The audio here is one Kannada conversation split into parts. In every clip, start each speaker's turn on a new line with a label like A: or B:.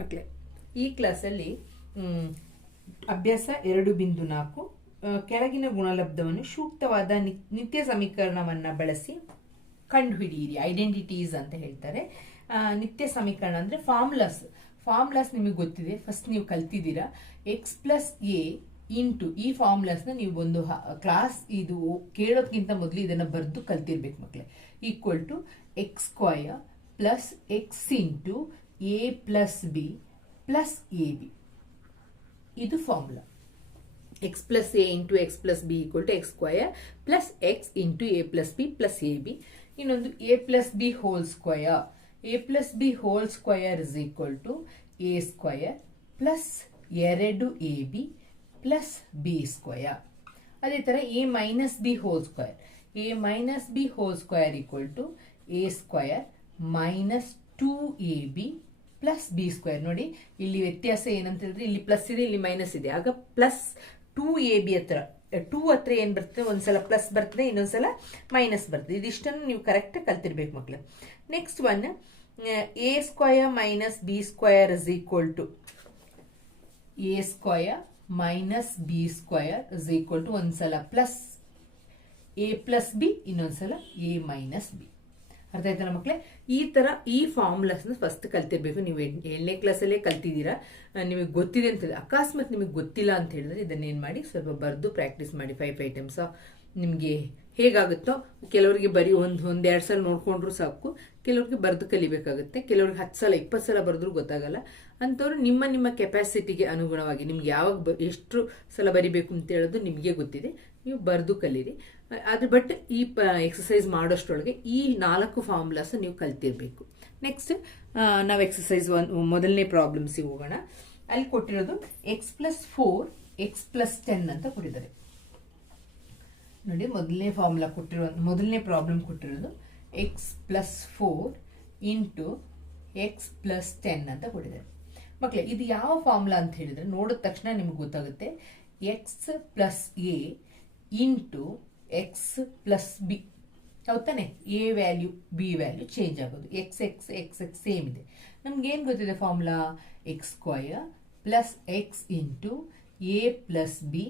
A: ಮಕ್ಕಳೇ ಈ ಕ್ಲಾಸಲ್ಲಿ ಅಭ್ಯಾಸ ಎರಡು ಬಿಂದು ನಾಲ್ಕು ಕೆಳಗಿನ ಗುಣಲಬ್ಧವನ್ನು ಸೂಕ್ತವಾದ ನಿತ್ಯ ಸಮೀಕರಣವನ್ನು ಬಳಸಿ ಕಂಡುಹಿಡಿಯಿರಿ. ಐಡೆಂಟಿಟೀಸ್ ಅಂತ ಹೇಳ್ತಾರೆ. ನಿತ್ಯ ಸಮೀಕರಣ ಅಂದರೆ ಫಾರ್ಮುಲಾಸ್ ಫಾರ್ಮುಲಾಸ್ ನಿಮಗೆ ಗೊತ್ತಿದೆ. ಫಸ್ಟ್ ನೀವು ಕಲ್ತಿದ್ದೀರಾ. ಎಕ್ಸ್ ಪ್ಲಸ್ ಎ ಇಂಟು ಈ ಫಾರ್ಮುಲಾಸ್ನ ನೀವು ಒಂದು ಕ್ಲಾಸ್ ಇದು ಕೇಳೋದಕ್ಕಿಂತ ಮೊದಲು ಇದನ್ನು ಬರೆದು ಕಲ್ತಿರ್ಬೇಕು ಮಕ್ಕಳೇ equal to x square plus x into a plus b plus a b ಇದು formula x plus a into x plus b equal to x square plus x into a plus b plus a b ಇನ್ನೊಂದು a plus b whole square a plus b whole square is equal to a square plus ಎರಡು a b plus b square ಅದೇ ಥರ a minus b whole square a minus b whole square equal to a square minus two a b plus b square ನೋಡಿ, ಇಲ್ಲಿ ವ್ಯತ್ಯಾಸ ಏನಂತ ಹೇಳಿದ್ರೆ ಇಲ್ಲಿ ಪ್ಲಸ್ ಇದೆ, ಇಲ್ಲಿ ಮೈನಸ್ ಇದೆ. ಆಗ ಪ್ಲಸ್ ಟೂ ಎ ಬಿ ಹತ್ರ ಟೂ ಹತ್ರ ಏನು ಬರ್ತದೆ? ಒಂದ್ಸಲ ಪ್ಲಸ್ ಬರ್ತದೆ, ಇನ್ನೊಂದ್ಸಲ ಮೈನಸ್ ಬರ್ತದೆ. ಇದಿಷ್ಟನ್ನು ನೀವು ಕರೆಕ್ಟ್ ಕಲ್ತಿರ್ಬೇಕು ಮಕ್ಕಳು next one a square minus b square is equal to a square minus b square is equal to ಒಂದ್ಸಲ ಪ್ಲಸ್ ಎ ಪ್ಲಸ್ ಬಿ ಇನ್ನೊಂದ್ಸಲ ಎ ಮೈನಸ್ ಬಿ ಅರ್ಥ ಆಯ್ತಲ್ಲ ಮಕ್ಕಳೇ ಈ ತರ ಈ ಫಾರ್ಮುಲಾಸ್ನ ಫಸ್ಟ್ ಕಲ್ತಿರ್ಬೇಕು ನೀವು. ಏಳ್- ಏಳನೇ ಕ್ಲಾಸಲ್ಲೇ ಕಲ್ತಿದ್ದೀರಾ? ನಿಮಗೆ ಗೊತ್ತಿದೆ ಅಂತ ಅಕಸ್ಮಾತ್ ನಿಮಗೆ ಗೊತ್ತಿಲ್ಲ ಅಂತ ಹೇಳಿದ್ರೆ ಇದನ್ನೇನು ಮಾಡಿ? ಸ್ವಲ್ಪ ಬರೆದು ಪ್ರಾಕ್ಟೀಸ್ ಮಾಡಿ. ಫೈವ್ ಐಟಮ್ಸ್ ನಿಮಗೆ ಹೇಗಾಗುತ್ತೋ? ಕೆಲವರಿಗೆ ಬರೀ ಒಂದು ಒಂದೆರಡು ಸಲ ನೋಡ್ಕೊಂಡ್ರು ಸಾಕು. ಕೆಲವ್ರಿಗೆ ಬರೆದು ಕಲಿಬೇಕಾಗುತ್ತೆ. ಕೆಲವ್ರಿಗೆ ಹತ್ತು ಸಲ, ಇಪ್ಪತ್ತು ಸಲ ಬರೆದ್ರೂ ಗೊತ್ತಾಗಲ್ಲ. ಅಂಥವ್ರು ನಿಮ್ಮ ನಿಮ್ಮ ಕೆಪಾಸಿಟಿಗೆ ಅನುಗುಣವಾಗಿ ನಿಮ್ಗೆ ಯಾವಾಗ ಎಷ್ಟು ಸಲ ಬರಿಬೇಕು ಅಂತ ಹೇಳೋದು ನಿಮಗೆ ಗೊತ್ತಿದೆ. ನೀವು ಬರೆದು ಕಲೀರಿ. ಅದ್ರ ಬಟ್ ಈ ಪ ಎಕ್ಸಸೈಸ್ ಮಾಡೋಷ್ಟರೊಳಗೆ ಈ ನಾಲ್ಕು ಫಾರ್ಮುಲಾಸ್ ನೀವು ಕಲ್ತಿರಬೇಕು. ನೆಕ್ಸ್ಟ್ ನಾವು ಎಕ್ಸಸೈಸ್ ಒನ್, ಮೊದಲನೇ ಪ್ರಾಬ್ಲಮ್ಸಿಗೆ ಹೋಗೋಣ. ಅಲ್ಲಿ ಕೊಟ್ಟಿರೋದು x plus four x plus ten ಅಂತ ಕೊಟ್ಟಿದ್ದಾರೆ. ನೋಡಿ, ಮೊದಲನೇ ಫಾರ್ಮುಲಾ ಕೊಟ್ಟಿರೋ, ಮೊದಲನೇ ಪ್ರಾಬ್ಲಮ್ ಕೊಟ್ಟಿರೋದು x plus four into x plus ten ಅಂತ ಕೊಟ್ಟಿದ್ದಾರೆ. ಮಕ್ಕಳೇ ಇದು ಯಾವ ಫಾರ್ಮುಲಾ ಅಂತ ಹೇಳಿದ್ರೆ ನೋಡಿದ ತಕ್ಷಣ ನಿಮ್ಗೆ ಗೊತ್ತಾಗುತ್ತೆ. X plus a into x plus b ಹೌದಾನೆ a value b value change ಆಗೋದು. X x x x same ಇದೆ. ನಮ್ಗೆ ಏನು ಗೊತ್ತಿದೆ formula x square plus x into a plus b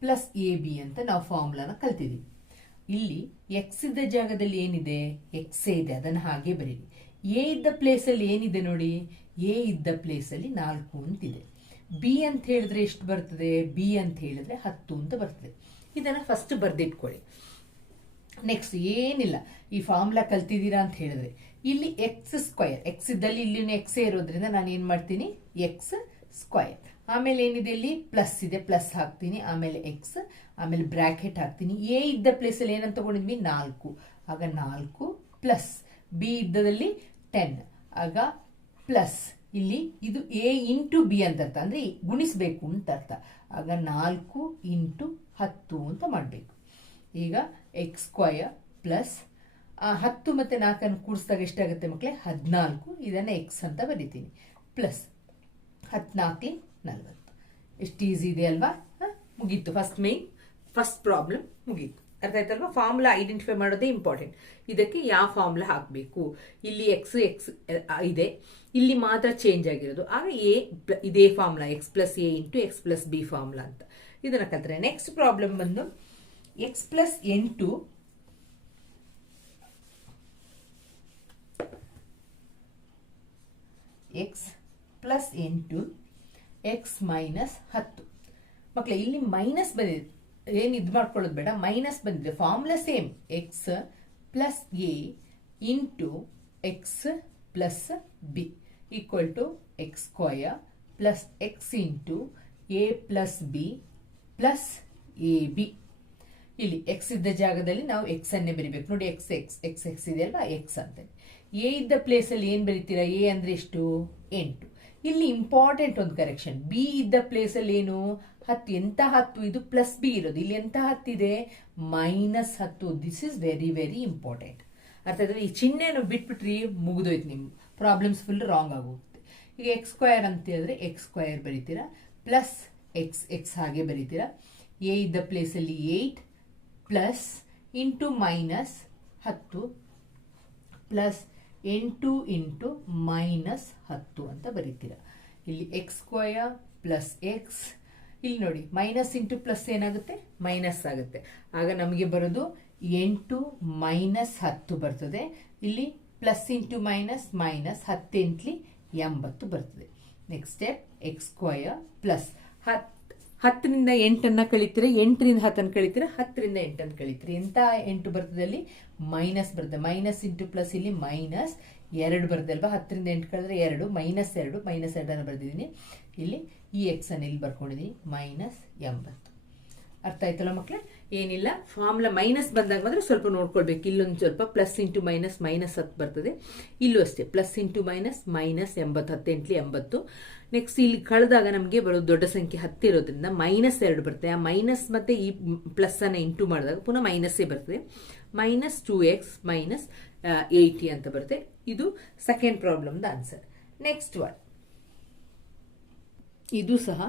A: plus a b ಅಂತ ನಾವು ಫಾರ್ಮುಲಾನ ಕಲ್ತಿದ್ದೀವಿ ಇಲ್ಲಿ ಎಕ್ಸ್ ಇದ್ದ ಜಾಗದಲ್ಲಿ ಏನಿದೆ? ಎಕ್ಸ್ ಇದೆ. ಅದನ್ನು ಹಾಗೆ ಬರೀರಿ. ಎ ಇದ್ದ ಪ್ಲೇಸಲ್ಲಿ ಏನಿದೆ ನೋಡಿ? ಎ ಇದ್ದ ಪ್ಲೇಸಲ್ಲಿ ನಾಲ್ಕು ಅಂತಿದೆ. ಬಿ ಅಂತ ಹೇಳಿದ್ರೆ ಎಷ್ಟು ಬರ್ತದೆ? ಬಿ ಅಂತ ಹೇಳಿದ್ರೆ ಹತ್ತು ಅಂತ ಬರ್ತದೆ. ಇದನ್ನು ಫಸ್ಟ್ ಬರೆದಿಟ್ಕೊಳ್ಳಿ. ನೆಕ್ಸ್ಟ್ ಏನಿಲ್ಲ, ಈ ಫಾರ್ಮುಲಾ ಕಲ್ತಿದ್ದೀರಾ ಅಂತ ಹೇಳಿದ್ರೆ, ಇಲ್ಲಿ ಎಕ್ಸ್ ಸ್ಕ್ವಯರ್ ಎಕ್ಸ್ ಇದ್ದಲ್ಲಿ ಇಲ್ಲಿ ಎಕ್ಸ್ ಇರೋದ್ರಿಂದ ನಾನು ಏನು ಮಾಡ್ತೀನಿ? ಎಕ್ಸ್ ಸ್ಕ್ವಯರ್ ಆಮೇಲೆ ಏನಿದೆ ಇಲ್ಲಿ? ಪ್ಲಸ್ ಇದೆ ಪ್ಲಸ್ ಹಾಕ್ತೀನಿ. ಆಮೇಲೆ ಎಕ್ಸ್ ಆಮೇಲೆ ಬ್ರಾಕೆಟ್ ಹಾಕ್ತೀನಿ. ಎ ಇದ್ದ ಪ್ಲೇಸಲ್ಲಿ ಏನಂತ ತಗೊಂಡಿದ್ವಿ? ನಾಲ್ಕು. ಆಗ ನಾಲ್ಕು ಪ್ಲಸ್ ಬಿ ಇದ್ದದಲ್ಲಿ ಟೆನ್ ಆಗ ಪ್ಲಸ್ ಇಲ್ಲಿ ಇದು ಎ ಇಂಟು ಬಿ ಅಂತ ಅರ್ಥ ಅಂದ್ರೆ ಗುಣಿಸಬೇಕು ಅಂತ ಅರ್ಥ ಆಗ ನಾಲ್ಕು ಇಂಟು ಹತ್ತು ಅಂತ ಮಾಡಬೇಕು. ಈಗ ಎಕ್ಸ್ ಸ್ಕ್ವಯರ್ ಪ್ಲಸ್ ಹತ್ತು ಮತ್ತು ನಾಲ್ಕನ್ನು ಕೂಡಿಸಿದಾಗ ಎಷ್ಟಾಗುತ್ತೆ ಮಕ್ಕಳೇ ಹದಿನಾಲ್ಕು. ಇದನ್ನು ಎಕ್ಸ್ ಅಂತ ಬರಿತೀನಿ. ಪ್ಲಸ್ ಹದಿನಾಲ್ಕು ನಲ್ವತ್ತು. ಎಷ್ಟು ಈಸಿ ಇದೆ ಅಲ್ವಾ? ಮುಗೀತು. ಫಸ್ಟ್ ಮೇನ್ ಫಸ್ಟ್ ಪ್ರಾಬ್ಲಮ್ ಮುಗೀತು. ಅರ್ಥ ಆಯ್ತಲ್ವಾ? ಫಾರ್ಮುಲಾ ಐಡೆಂಟಿಫೈ ಮಾಡೋದೇ ಇಂಪಾರ್ಟೆಂಟ್ ಇದಕ್ಕೆ ಯಾವ ಫಾರ್ಮುಲಾ ಹಾಕಬೇಕು? ಇಲ್ಲಿ ಎಕ್ಸ್ ಎಕ್ಸ್ ಇದೆ. ಇಲ್ಲಿ ಮಾತ್ರ ಚೇಂಜ್ ಆಗಿರೋದು. ಆಗ ಎ ಇದೇ formula x plus a into x plus b formula ಅಂತ. ಇದನ್ನ ಕಲ್ತ್ರೆ ನೆಕ್ಸ್ಟ್ ಪ್ರಾಬ್ಲಮ್ ಬಂದು ಎಕ್ಸ್ ಪ್ಲಸ್ ಎಂಟು ಎಕ್ಸ್ ಪ್ಲಸ್ ಎಂಟು ಎಕ್ಸ್ ಮೈನಸ್ ಹತ್ತು. ಮಕ್ಕಳೇ ಇಲ್ಲಿ ಮೈನಸ್ ಬಂದಿದೆ ಏನು ಇದು ಮಾಡ್ಕೊಳ್ಳೋದು ಬೇಡ ಮೈನಸ್ ಬಂದಿದೆ formula same x plus a into x plus b equal to x square plus x into a plus b plus a b ಇಲ್ಲಿ ಎಕ್ಸ್ ಇದ್ದ ಜಾಗದಲ್ಲಿ ನಾವು ಎಕ್ಸ್ ಅನ್ನೇ ಬರಿಬೇಕು. ನೋಡಿ ಎಕ್ಸ್ ಎಕ್ಸ್ ಎಕ್ಸ್ ಎಕ್ಸ್ ಇದೆ ಅಲ್ವಾ? ಎಕ್ಸ್ ಅಂತ. ಎ ಇದ್ದ ಪ್ಲೇಸಲ್ಲಿ ಏನು ಬರೀತೀರಾ? ಎ ಅಂದ್ರೆ ಎಷ್ಟು? ಎಂಟು. ಇಲ್ಲಿ ಇಂಪಾರ್ಟೆಂಟ್ ಒಂದು ಕರೆಕ್ಷನ್ ಬಿ ಇದ್ದ ಪ್ಲೇಸಲ್ಲಿ ಏನು? ಹತ್ತು. ಎಂತ ಹತ್ತು? ಇದು ಪ್ಲಸ್ ಬಿ ಇರೋದು. ಇಲ್ಲಿ ಎಂತ ಹತ್ತಿದೆ ಮೈನಸ್ ಹತ್ತು. This is very very important ಅರ್ಥ ಆಯ್ತದೆ ಈ ಚಿಹ್ನೆಯನ್ನು ಬಿಟ್ಬಿಟ್ರಿ ಮುಗಿದೋಯ್ತು ನಿಮ್ಮ ಪ್ರಾಬ್ಲಮ್ಸ್ ಫುಲ್ ರಾಂಗ್ ಆಗೋಗುತ್ತೆ. ಈಗ ಎಕ್ಸ್ ಸ್ಕ್ವಯರ್ ಅಂತ ಹೇಳಿದ್ರೆ ಎಕ್ಸ್ ಸ್ಕ್ವಯರ್ ಬರೀತೀರಾ? ಪ್ಲಸ್ ಎಕ್ಸ್ ಎಕ್ಸ್ ಹಾಗೆ ಬರೀತೀರಾ? ಎ ಇದ್ದ ಪ್ಲೇಸಲ್ಲಿ ಏಯ್ಟ್ ಪ್ಲಸ್ ಇಂಟು ಮೈನಸ್ ಹತ್ತು ಪ್ಲಸ್ ಎಂಟು ಇಂಟು ಮೈನಸ್ ಹತ್ತು ಅಂತ ಬರೀತೀರ? ಇಲ್ಲಿ ಎಕ್ಸ್ ಸ್ಕ್ವಯರ್ ಪ್ಲಸ್ ಎಕ್ಸ್ ಇಲ್ಲಿ ನೋಡಿ ಮೈನಸ್ ಇಂಟು ಪ್ಲಸ್ ಏನಾಗುತ್ತೆ? ಮೈನಸ್ ಆಗುತ್ತೆ. ಆಗ ನಮಗೆ ಬರೋದು ಎಂಟು ಮೈನಸ್ ಹತ್ತು ಬರ್ತದೆ. ಇಲ್ಲಿ ಪ್ಲಸ್ ಇಂಟು ಮೈನಸ್ ಮೈನಸ್ ಹತ್ತೆಂಟ್ಲಿ ಎಂಬತ್ತು ಬರ್ತದೆ. Next step x square plus ಹತ್, ಹತ್ತರಿಂದ ಎಂಟನ್ನು ಕಳಿತೀರಾ, ಎಂಟರಿಂದ ಹತ್ತನ್ನು ಕಳಿತೀರಾ, ಹತ್ತರಿಂದ ಎಂಟನ್ನು ಕಳಿತೀರಿ. ಎಂತ ಎಂಟು ಬರ್ತದಲ್ಲಿ ಮೈನಸ್ ಬರ್ತದೆ. ಮೈನಸ್ ಇಂಟು ಪ್ಲಸ್ ಇಲ್ಲಿ ಮೈನಸ್ ಎರಡು ಬರ್ತದೆ ಅಲ್ವಾ? ಹತ್ತರಿಂದ ಎಂಟು ಕಳೆದ್ರೆ ಎರಡು, ಮೈನಸ್ ಎರಡು, ಮೈನಸ್ ಎರಡನ್ನು ಬರೆದಿದ್ದೀನಿ. ಇಲ್ಲಿ ಈ ಎಕ್ಸ್ ಅನ್ನು ಇಲ್ಲಿ ಬರ್ಕೊಂಡಿದ್ದೀನಿ. ಮೈನಸ್ ಎಂಬತ್ತು. ಅರ್ಥ ಆಯ್ತಲ್ಲ ಮಕ್ಕಳೇ ಏನಿಲ್ಲ. ಫಾರ್ಮುಲಾ ಮೈನಸ್ ಬಂದಾಗ ಮಾತ್ರ ಸ್ವಲ್ಪ ನೋಡ್ಕೊಳ್ಬೇಕು. ಇಲ್ಲೊಂದು ಸ್ವಲ್ಪ ಪ್ಲಸ್ ಇಂಟು ಮೈನಸ್ ಮೈನಸ್ ಹತ್ತು ಬರ್ತದೆ. ಇಲ್ಲೂ ಅಷ್ಟೇ. ಪ್ಲಸ್ ಇಂಟು ಮೈನಸ್ ಮೈನಸ್ ಎಂಬತ್ತು, ಹತ್ತೆಂಟ್ಲಿ ಎಂಬತ್ತು. ನೆಕ್ಸ್ಟ್ ಇಲ್ಲಿ ಕಳೆದಾಗ ನಮಗೆ ಬರೋದು ದೊಡ್ಡ ಸಂಖ್ಯೆ ಹತ್ತಿರೋದ್ರಿಂದ ಮೈನಸ್ ಎರಡು ಬರುತ್ತೆ ಆ ಮೈನಸ್ ಮತ್ತೆ ಈ ಪ್ಲಸ್ ಅನ್ನ ಇಂಟು ಮಾಡಿದಾಗ ಪುನಃ ಮೈನಸ್ಸೇ ಬರ್ತದೆ. Minus two x minus eighty ಅಂತ ಬರುತ್ತೆ. ಇದು ಸೆಕೆಂಡ್ ಪ್ರಾಬ್ಲಮ್ದ ಆನ್ಸರ್ ನೆಕ್ಸ್ಟ್ ಒನ್ ಇದು ಸಹ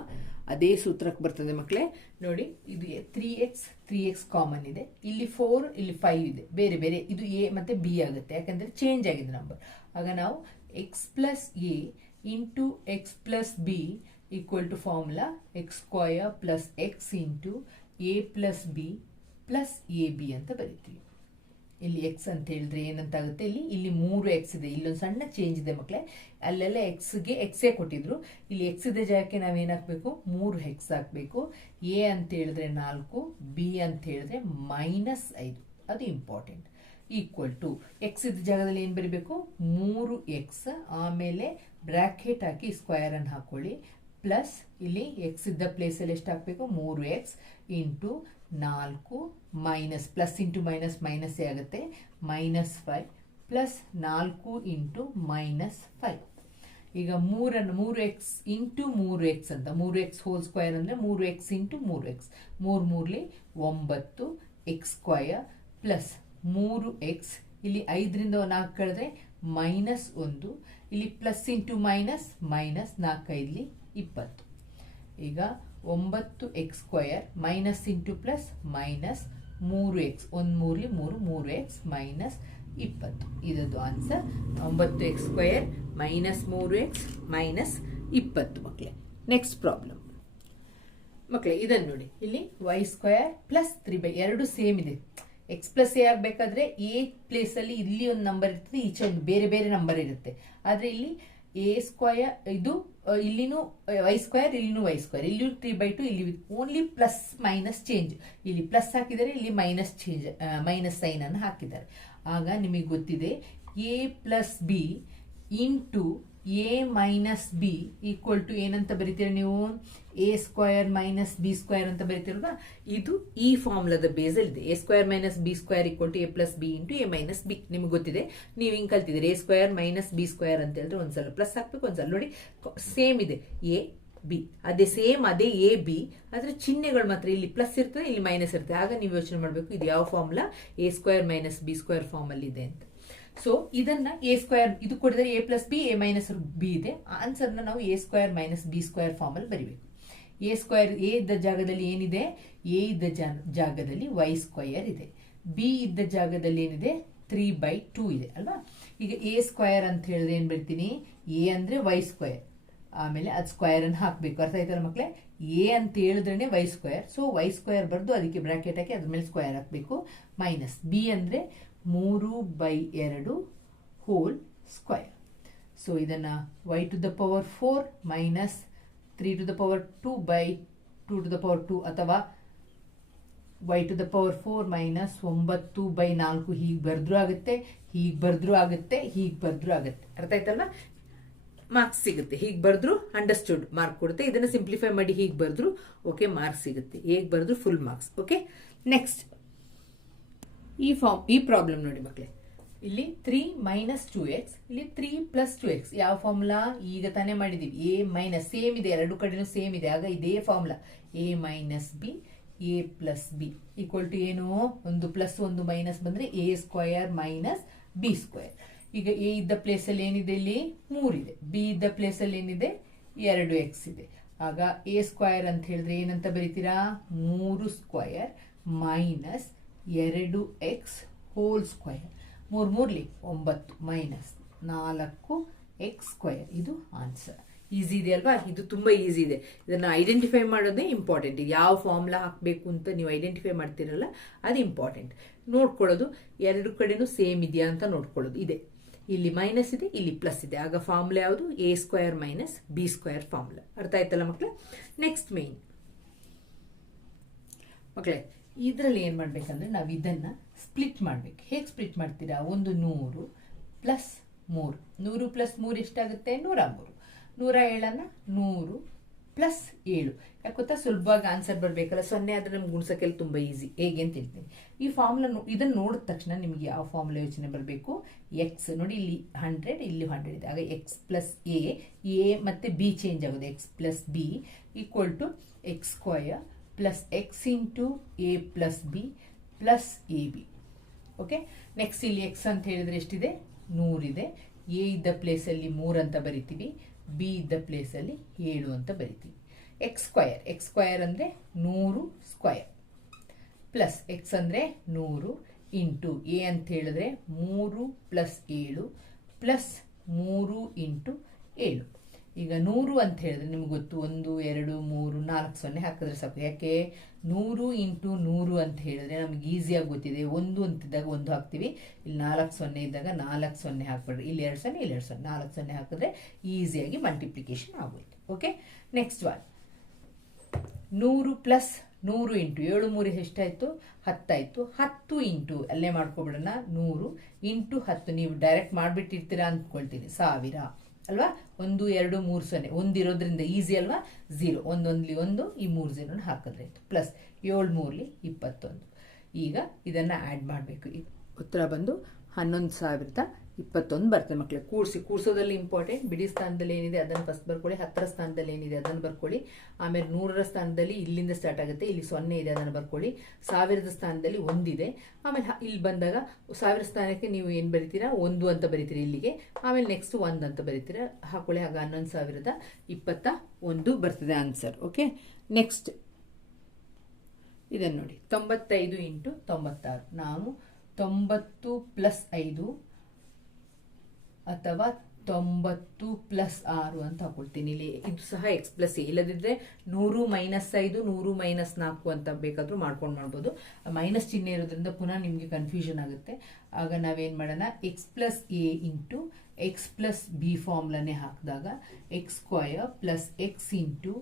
A: ಅದೇ ಸೂತ್ರಕ್ಕೆ ಬರ್ತದೆ ಮಕ್ಕಳೇ ನೋಡಿ, ಇದು three x three x common ಇದೆ. ಇಲ್ಲಿ ಫೋರ್ ಇಲ್ಲಿ ಫೈವ್ ಇದೆ. ಬೇರೆ ಬೇರೆ, ಇದು ಎ ಮತ್ತೆ ಬಿ ಆಗುತ್ತೆ. ಯಾಕಂದ್ರೆ ಚೇಂಜ್ ಆಗಿದೆ ನಂಬರ್ ಆಗ ನಾವು x plus a into x plus b equal to formula x square plus x into a plus b plus a b ಅಂತ ಬರಿತೀವಿ. ಇಲ್ಲಿ ಎಕ್ಸ್ ಅಂತ ಹೇಳಿದ್ರೆ ಏನಂತ ಆಗುತ್ತೆ ಇಲ್ಲಿ ಇಲ್ಲಿ ಮೂರು ಎಕ್ಸ್ ಇದೆ. ಇಲ್ಲೊಂದು ಸಣ್ಣ ಚೇಂಜ್ ಇದೆ ಮಕ್ಕಳೇ ಅಲ್ಲೆಲ್ಲ ಎಕ್ಸ್ಗೆ ಎಕ್ಸೇ ಕೊಟ್ಟಿದ್ರು. ಇಲ್ಲಿ ಎಕ್ಸ್ ಇದೆ ಜಾಗಕ್ಕೆ ನಾವೇನು ಹಾಕಬೇಕು ಮೂರು ಎಕ್ಸ್ ಹಾಕಬೇಕು. ಎ ಅಂತ ಹೇಳಿದ್ರೆ ನಾಲ್ಕು ಬಿ ಅಂತ ಹೇಳಿದ್ರೆ ಮೈನಸ್ ಐದು. ಅದು ಇಂಪಾರ್ಟೆಂಟ್ ಈಕ್ವಲ್ ಟು ಎಕ್ಸ್ ಇದ್ದ ಜಾಗದಲ್ಲಿ ಏನು ಬರೀಬೇಕು? ಮೂರು ಎಕ್ಸ್ ಆಮೇಲೆ ಬ್ರ್ಯಾಕೆಟ್ ಹಾಕಿ ಸ್ಕ್ವಯರ್ ಅನ್ನು ಹಾಕೊಳ್ಳಿ. ಪ್ಲಸ್ ಇಲ್ಲಿ ಎಕ್ಸ್ ಇದ್ದ ಪ್ಲೇಸಲ್ಲಿ ಎಷ್ಟು ಹಾಕಬೇಕು? ಮೂರು ಎಕ್ಸ್ ಇಂಟು ನಾಲ್ಕು ಮೈನಸ್ ಪ್ಲಸ್ ಇಂಟು ಮೈನಸ್ ಮೈನಸ್ಸೇ ಆಗುತ್ತೆ. ಮೈನಸ್ ಫೈವ್ ಪ್ಲಸ್ ನಾಲ್ಕು ಇಂಟು ಮೈನಸ್ ಫೈವ್ ಈಗ ಮೂರನ್ನು, ಮೂರು ಎಕ್ಸ್ ಇಂಟು ಮೂರು ಎಕ್ಸ್ ಅಂತ. ಮೂರು ಎಕ್ಸ್ ಹೋಲ್ ಸ್ಕ್ವಯರ್ ಅಂದರೆ ಮೂರು ಎಕ್ಸ್ ಇಂಟು ಮೂರು ಎಕ್ಸ್ ಮೂರು ಮೂರಲಿ ಒಂಬತ್ತು ಎಕ್ಸ್ ಸ್ಕ್ವಯರ್ ಪ್ಲಸ್ ಮೂರು ಎಕ್ಸ್ ಇಲ್ಲಿ ಐದರಿಂದ ನಾಲ್ಕು ಕಳೆದ್ರೆ ಮೈನಸ್ ಒಂದು, ಇಲ್ಲಿ ಪ್ಲಸ್ ಇಂಟು ಮೈನಸ್ ಮೈನಸ್ ನಾಲ್ಕೈದ್ಲಿ ಇಪ್ಪತ್ತು. ಈಗ ಒಂಬತ್ತು x square minus into plus minus ಮೂರು ಎಕ್ಸ್ ಒಂದು ಮೂರಲಿ ಮೂರು ಮೂರು ಎಕ್ಸ್ ಮೈನಸ್ ಇಪ್ಪತ್ತು. ಇದದ್ದು ಆನ್ಸರ್ ಒಂಬತ್ತು ಎಕ್ಸ್ ಸ್ಕ್ವಯರ್ ಮೈನಸ್ ಮೂರು ಎಕ್ಸ್ ಮೈನಸ್ ಇಪ್ಪತ್ತು. ಮಕ್ಕಳೇ ನೆಕ್ಸ್ಟ್ ಪ್ರಾಬ್ಲಮ್ ಮಕ್ಕಳೇ ಇದನ್ನು ನೋಡಿ. ಇಲ್ಲಿ y square plus three by ಎರಡು ಸೇಮ್ ಇದೆ. ಎಕ್ಸ್ ಪ್ಲಸ್ ಎ ಆಗಬೇಕಾದ್ರೆ ಎ ಪ್ಲೇಸ್ ಅಲ್ಲಿ ಇಲ್ಲಿ ಒಂದು ನಂಬರ್ ಇರ್ತದೆ, ಈಚೆ ಒಂದು ಬೇರೆ ಬೇರೆ ನಂಬರ್ ಇರುತ್ತೆ. ಆದ್ರೆ ಇಲ್ಲಿ ಎ ಸ್ಕ್ವಯರ್ ಇದು ಇಲ್ಲಿನೂ ವೈ ಸ್ಕ್ವಯರ್ ಇಲ್ಲಿನೂ ವೈ ಸ್ಕ್ವಯರ್ ಇಲ್ಲಿ ತ್ರೀ ಬೈ ಟು ಇಲ್ಲಿ ಓನ್ಲಿ ಪ್ಲಸ್ ಮೈನಸ್ ಚೇಂಜ್ ಇಲ್ಲಿ ಪ್ಲಸ್ ಹಾಕಿದರೆ ಇಲ್ಲಿ ಮೈನಸ್ ಚೇಂಜ್ ಮೈನಸ್ ಸೈನ್ ಅನ್ನು ಹಾಕಿದ್ದಾರೆ. ಆಗ ನಿಮಗೆ ಗೊತ್ತಿದೆ a plus b into a minus b equal to ಏನಂತ ಬರಿತೀರ ನೀವು? A square minus b square ಅಂತ ಬರಿತೀರಲ್ವಾ ಇದು ಈ ಫಾರ್ಮುಲಾದ ಬೇಸಲ್ಲಿ ಇದೆ a square minus b square equal to a plus b into a minus b ನಿಮ್ಗೆ ಗೊತ್ತಿದೆ? ನೀವು ಹಿಂಗೆ ಕಲ್ತಿದ್ದೀರಿ. A square minus b square ಅಂತ ಹೇಳಿದ್ರೆ ಒಂದ್ಸಲ ಪ್ಲಸ್ ಹಾಕ್ಬೇಕು, ಒಂದ್ಸಲ ನೋಡಿ. ಸೇಮ್ ಇದೆ. ಎ ಬಿ ಅದೇ ಸೇಮ್ ಅದೇ ಎ ಬಿ ಆದ್ರೆ ಚಿಹ್ನೆಗಳು ಮಾತ್ರ ಇಲ್ಲಿ ಪ್ಲಸ್ ಇರ್ತದೆ, ಇಲ್ಲಿ ಮೈನಸ್ ಇರ್ತದೆ. ಆಗ ನೀವು ಯೋಚನೆ ಮಾಡಬೇಕು, ಇದು ಯಾವ formula a square minus b square form ಅಲ್ಲಿ ಇದೆ ಅಂತ. ಸೊ ಇದನ್ನ ಎ ಸ್ಕ್ವೇರ್ ಇದು ಕೊಡಿದರೆ a plus b a minus b ಇದೆ. ಆನ್ಸರ್ನ ನಾವು a square minus b square form ಅಲ್ಲಿ ಬರಿಬೇಕು. ಎ ಸ್ಕ್ವೇರ್ ಎ ಇದ್ದ ಜಾಗದಲ್ಲಿ ಏನಿದೆ? ಎ ಇದ್ದ ಜಾಗದಲ್ಲಿ ವೈ ಸ್ಕ್ವೇರ್ ಇದೆ. ಬಿ ಇದ್ದ ಜಾಗದಲ್ಲಿ ಏನಿದೆ? ತ್ರೀ ಬೈ ಟೂ ಇದೆ, ಅಲ್ವಾ? ಈಗ ಎ ಸ್ಕ್ವೇರ್ ಅಂತ ಹೇಳಿದ್ರೆ ಏನ್ ಬರ್ತೀನಿ ಎ ಅಂದ್ರೆ ವೈ ಸ್ಕ್ವಯರ್ ಆಮೇಲೆ ಅದು ಸ್ಕ್ವೇರ್ ಅನ್ನು ಹಾಕಬೇಕು. ಅರ್ಥ ಆಯ್ತಲ್ಲ ಮಕ್ಕಳೇ ಎ ಅಂತ ಹೇಳಿದ್ರೆ y square so y square ಬರ್ದು ಅದಕ್ಕೆ ಬ್ರಾಕೆಟ್ ಹಾಕಿ ಅದ್ರ ಮೇಲೆ ಸ್ಕ್ವೇರ್ ಹಾಕಬೇಕು. ಮೈನಸ್ ಬಿ ಅಂದ್ರೆ ಮೂರು ಬೈ ಎರಡು ಹೋಲ್ ಸ್ಕ್ವಯರ್ ಸೊ ಇದನ್ನು y to the power four minus three to the power two by two to the power two ಅಥವಾ y to the power four minus ಒಂಬತ್ತು ಬೈ ನಾಲ್ಕು ಹೀಗೆ ಬರೆದ್ರೂ ಆಗುತ್ತೆ, ಹೀಗೆ ಬರೆದ್ರೂ ಆಗುತ್ತೆ, ಹೀಗೆ ಬರೆದ್ರೂ ಆಗುತ್ತೆ. ಅರ್ಥ ಆಯ್ತಲ್ವಾ? ಮಾರ್ಕ್ಸ್ ಸಿಗುತ್ತೆ. ಹೀಗೆ ಬರೆದ್ರು ಅಂಡರ್ಸ್ಟುಡ್ ಮಾರ್ಕ್ ಕೊಡುತ್ತೆ. ಇದನ್ನು ಸಿಂಪ್ಲಿಫೈ ಮಾಡಿ ಹೀಗೆ ಬರೆದ್ರು ಓಕೆ ಮಾರ್ಕ್ಸ್ ಸಿಗುತ್ತೆ. ಹೇಗೆ ಬರೆದ್ರು ಫುಲ್ ಮಾರ್ಕ್ಸ್ ಓಕೆ ನೆಕ್ಸ್ಟ್ ಈ ಫಾರ್ಮ್ ಈ ಪ್ರಾಬ್ಲಮ್ ನೋಡಿ ಮಕ್ಕಳೇ ಇಲ್ಲಿ ತ್ರೀ ಮೈನಸ್ ಟು ಎಕ್ಸ್ ಇಲ್ಲಿ ತ್ರೀ ಪ್ಲಸ್ ಟು ಎಕ್ಸ್ ಯಾವ ಫಾರ್ಮುಲಾ ಈಗ ತಾನೇ ಮಾಡಿದೀವಿ. ಎ ಮೈನಸ್ ಸೇಮ್ ಇದೆ. ಎರಡು ಕಡೆನೂ ಸೇಮ್ ಇದೆ. ಆಗ ಇದೇ formula a minus b a plus b equal to ಏನು? ಒಂದು ಪ್ಲಸ್ ಒಂದು ಮೈನಸ್ ಬಂದ್ರೆ a square minus b square ಈಗ ಎ ಇದ್ದ ಪ್ಲೇಸ್ ಅಲ್ಲಿ ಏನಿದೆ ಇಲ್ಲಿ? ಮೂರಿದೆ ಬಿ ಇದ್ದ ಪ್ಲೇಸ್ ಅಲ್ಲಿ ಏನಿದೆ? ಎರಡು ಎಕ್ಸ್ ಇದೆ. ಆಗ ಎ ಸ್ಕ್ವಯರ್ ಅಂತ ಹೇಳಿದ್ರೆ ಏನಂತ ಬರೀತೀರಾ? ಮೂರು ಸ್ಕ್ವಯರ್ ಮೈನಸ್ ಎರಡು ಎಕ್ಸ್ ಹೋಲ್ ಸ್ಕ್ವಯರ್ ಮೂರು ಮೂರ್ಲಿ, ಒಂಬತ್ತು ಮೈನಸ್ ನಾಲ್ಕು ಎಕ್ಸ್ ಸ್ಕ್ವಯರ್ ಇದು ಆನ್ಸರ್. ಈಸಿ ಇದೆ ಅಲ್ವಾ? ಇದು ತುಂಬ ಈಸಿ ಇದೆ. ಇದನ್ನು ಐಡೆಂಟಿಫೈ ಮಾಡೋದೇ ಇಂಪಾರ್ಟೆಂಟ್. ಯಾವ ಫಾರ್ಮುಲಾ ಹಾಕಬೇಕು ಅಂತ ನೀವು ಐಡೆಂಟಿಫೈ ಮಾಡ್ತಿರಲ್ಲ, ಅದು ಇಂಪಾರ್ಟೆಂಟ್. ನೋಡ್ಕೊಳ್ಳೋದು, ಎರಡು ಕಡೆನೂ ಸೇಮ್ ಇದೆಯಾ ಅಂತ ನೋಡ್ಕೊಳ್ಳೋದು. ಇದೆ. ಇಲ್ಲಿ ಮೈನಸ್ ಇದೆ, ಇಲ್ಲಿ ಪ್ಲಸ್ ಇದೆ. ಆಗ ಫಾರ್ಮುಲಾ ಯಾವುದು? A square minus b square formula. ಅರ್ಥ ಆಯ್ತಲ್ಲ ಮಕ್ಕಳೇ ನೆಕ್ಸ್ಟ್ ಮೇನ್. ಮಕ್ಕಳೇ ಇದರಲ್ಲಿ ಏನು ಮಾಡಬೇಕಂದ್ರೆ ನಾವು ಇದನ್ನು ಸ್ಪ್ಲಿಟ್ ಮಾಡಬೇಕು. ಹೇಗೆ ಸ್ಪ್ಲಿಟ್ ಮಾಡ್ತೀರಾ? ಒಂದು ನೂರು ಪ್ಲಸ್ ಮೂರು. ನೂರು ಪ್ಲಸ್ ಮೂರು ಎಷ್ಟಾಗುತ್ತೆ? ನೂರ ಮೂರು. ನೂರ ಏಳನ್ನು ನೂರು ಪ್ಲಸ್ ಏಳು. ಯಾಕೆ ಗೊತ್ತಾ? ಸುಲಭವಾಗಿ ಆನ್ಸರ್ ಬರಬೇಕಲ್ಲ. ಸೊನ್ನೆ ಆದರೆ ನಮ್ಗೆ ಗುಣಿಸೋಕೆಲ್ಲ ತುಂಬ ಈಸಿ ಹೇಗೆ ಅಂತ ಹೇಳ್ತೀನಿ. ಈ ಫಾರ್ಮುಲಾ ಇದನ್ನು ನೋಡಿದ ತಕ್ಷಣ ನಿಮಗೆ ಯಾವ ಫಾರ್ಮುಲಾ ಯೋಚನೆ ಬರಬೇಕು? ಎಕ್ಸ್ ನೋಡಿ, ಇಲ್ಲಿ ಹಂಡ್ರೆಡ್ ಇಲ್ಲಿ ಹಂಡ್ರೆಡ್ ಇದೆ. ಆಗ ಎಕ್ಸ್ ಪ್ಲಸ್ ಎ ಎ ಮತ್ತು ಬಿ ಚೇಂಜ್ ಆಗೋದು. X plus b equal to x square plus x into a plus b plus a b okay next ಇಲ್ಲಿ ಎಕ್ಸ್ ಅಂತ ಹೇಳಿದ್ರೆ ಎಷ್ಟಿದೆ? ನೂರಿದೆ ಎ ಇದ್ದ ಪ್ಲೇಸಲ್ಲಿ ಮೂರು ಅಂತ ಬರಿತೀವಿ. ಬಿ ಇದ್ದ ಪ್ಲೇಸಲ್ಲಿ ಏಳು ಅಂತ ಬರಿತೀವಿ. ಎಕ್ಸ್ ಸ್ಕ್ವಯರ್ ಎಕ್ಸ್ ಸ್ಕ್ವಯರ್ ಅಂದರೆ ನೂರು ಸ್ಕ್ವಯರ್ ಪ್ಲಸ್ ಎಕ್ಸ್ ಅಂದರೆ ನೂರು ಇಂಟು ಎ ಅಂತ ಹೇಳಿದ್ರೆ ಮೂರು ಪ್ಲಸ್ ಏಳು ಪ್ಲಸ್ ಮೂರು ಇಂಟು ಏಳು. ಈಗ ನೂರು ಅಂತ ಹೇಳಿದ್ರೆ ನಿಮ್ಗೆ ಗೊತ್ತು, ಒಂದು, ಎರಡು, ಮೂರು, ನಾಲ್ಕು ಸೊನ್ನೆ ಹಾಕಿದ್ರೆ ಸಾಕು. ಯಾಕೆ? ನೂರು ಇಂಟು ನೂರು ಅಂತ ಹೇಳಿದ್ರೆ ನಮ್ಗೆ ಈಸಿಯಾಗಿ ಗೊತ್ತಿದೆ. ಒಂದು ಅಂತಿದ್ದಾಗ ಒಂದು ಹಾಕ್ತೀವಿ. ಇಲ್ಲಿ ನಾಲ್ಕು ಸೊನ್ನೆ ಇದ್ದಾಗ ನಾಲ್ಕು ಸೊನ್ನೆ ಹಾಕ್ಬಿಡ್ರಿ. ಇಲ್ಲಿ ಎರಡು ಸೊನ್ನೆ, ಇಲ್ಲಿ ಎರಡು ಸೊನ್ನೆ. ನಾಲ್ಕು ಸೊನ್ನೆ ಹಾಕಿದ್ರೆ ಈಸಿಯಾಗಿ ಮಲ್ಟಿಪ್ಲಿಕೇಶನ್ ಆಗೋಯ್ತು. ಓಕೆ ನೆಕ್ಸ್ಟ್ ಒನ್ ನೂರು ಪ್ಲಸ್ ನೂರು ಇಂಟು ಏಳು ಮೂರು ಎಷ್ಟಾಯಿತು? ಹತ್ತಾಯಿತು. ಹತ್ತು ಇಂಟು ಅಲ್ಲೇ ಮಾಡ್ಕೊಬಿಡೋಣ. ನೂರು ಇಂಟು ಹತ್ತು ನೀವು ಡೈರೆಕ್ಟ್ ಮಾಡಿಬಿಟ್ಟಿರ್ತೀರಾ ಅಂದ್ಕೊಳ್ತೀನಿ. ಸಾವಿರ. ಅಲ್ವಾ? ಒಂದು, ಎರಡು, ಮೂರು, ಸೊನ್ನೆ. ಒಂದಿರೋದ್ರಿಂದ ಈಸಿ ಅಲ್ವಾ? ಝೀರೋ ಒಂದೊಂದ್ಲಿ ಒಂದು, ಈ ಮೂರು ಝೀರೋನ ಹಾಕಿದ್ರೆ ಆಯ್ತು. ಪ್ಲಸ್ ಏಳು, ಮೂರ್ಲಿ ಇಪ್ಪತ್ತೊಂದು. ಈಗ ಇದನ್ನು ಆ್ಯಡ್ ಮಾಡಬೇಕು. ಉತ್ತರ ಬಂದು ಹನ್ನೊಂದು ಸಾವಿರದ ಇಪ್ಪತ್ತೊಂದು ಬರ್ತದೆ ಮಕ್ಕಳು ಕೂಡಿಸಿ, ಕೂಡಿಸೋದ್ರಲ್ಲಿ ಇಂಪಾರ್ಟೆಂಟ್ ಬಿಡಿ ಸ್ಥಾನದಲ್ಲಿ ಏನಿದೆ, ಅದನ್ನು ಫಸ್ಟ್ ಬರ್ಕೊಳ್ಳಿ. ಹತ್ತರ ಸ್ಥಾನದಲ್ಲಿ ಏನಿದೆ, ಅದನ್ನು ಬರ್ಕೊಳ್ಳಿ. ಆಮೇಲೆ ನೂರರ ಸ್ಥಾನದಲ್ಲಿ ಇಲ್ಲಿಂದ ಸ್ಟಾರ್ಟ್ ಆಗುತ್ತೆ. ಇಲ್ಲಿ ಸೊನ್ನೆ ಇದೆ, ಅದನ್ನು ಬರ್ಕೊಳ್ಳಿ. ಸಾವಿರದ ಸ್ಥಾನದಲ್ಲಿ ಒಂದಿದೆ. ಆಮೇಲೆ ಇಲ್ಲಿ ಬಂದಾಗ ಸಾವಿರ ಸ್ಥಾನಕ್ಕೆ ನೀವು ಏನು ಬರಿತೀರಾ? ಒಂದು ಅಂತ ಬರಿತೀರಿ ಇಲ್ಲಿಗೆ. ಆಮೇಲೆ ನೆಕ್ಸ್ಟ್ ಒಂದು ಅಂತ ಬರಿತೀರಾ? ಹಾಕೊಳ್ಳಿ, ಆಗ ಹನ್ನೊಂದು ಸಾವಿರದ ಇಪ್ಪತ್ತ ಒಂದು ಬರ್ತದೆ ಆನ್ಸರ್ ಓಕೆ ನೆಕ್ಸ್ಟ್ ಇದನ್ನು ನೋಡಿ. ತೊಂಬತ್ತೈದು ಇಂಟು ತೊಂಬತ್ತಾರು. ನಾವು ತೊಂಬತ್ತು ಪ್ಲಸ್ ಐದು ಅಥವಾ ತೊಂಬತ್ತು ಪ್ಲಸ್ ಆರು ಅಂತ ಹಾಕೊಳ್ತೀನಿ ಇಲ್ಲಿ. ಇದು ಸಹ ಎಕ್ಸ್ ಪ್ಲಸ್ ಎ ಇಲ್ಲದಿದ್ದರೆ ನೂರು ಮೈನಸ್ ಐದು, ನೂರು ಮೈನಸ್ ನಾಲ್ಕು ಅಂತ ಬೇಕಾದರೂ ಮಾಡ್ಕೊಂಡು ಮಾಡ್ಬೋದು. ಮೈನಸ್ ಚಿಹ್ನೆ ಇರೋದ್ರಿಂದ ಪುನಃ ನಿಮಗೆ ಕನ್ಫ್ಯೂಷನ್ ಆಗುತ್ತೆ. ಆಗ ನಾವೇನು ಮಾಡೋಣ? X plus a into x plus b ಫಾರ್ಮ್ಲನೇ ಹಾಕಿದಾಗ x square plus x into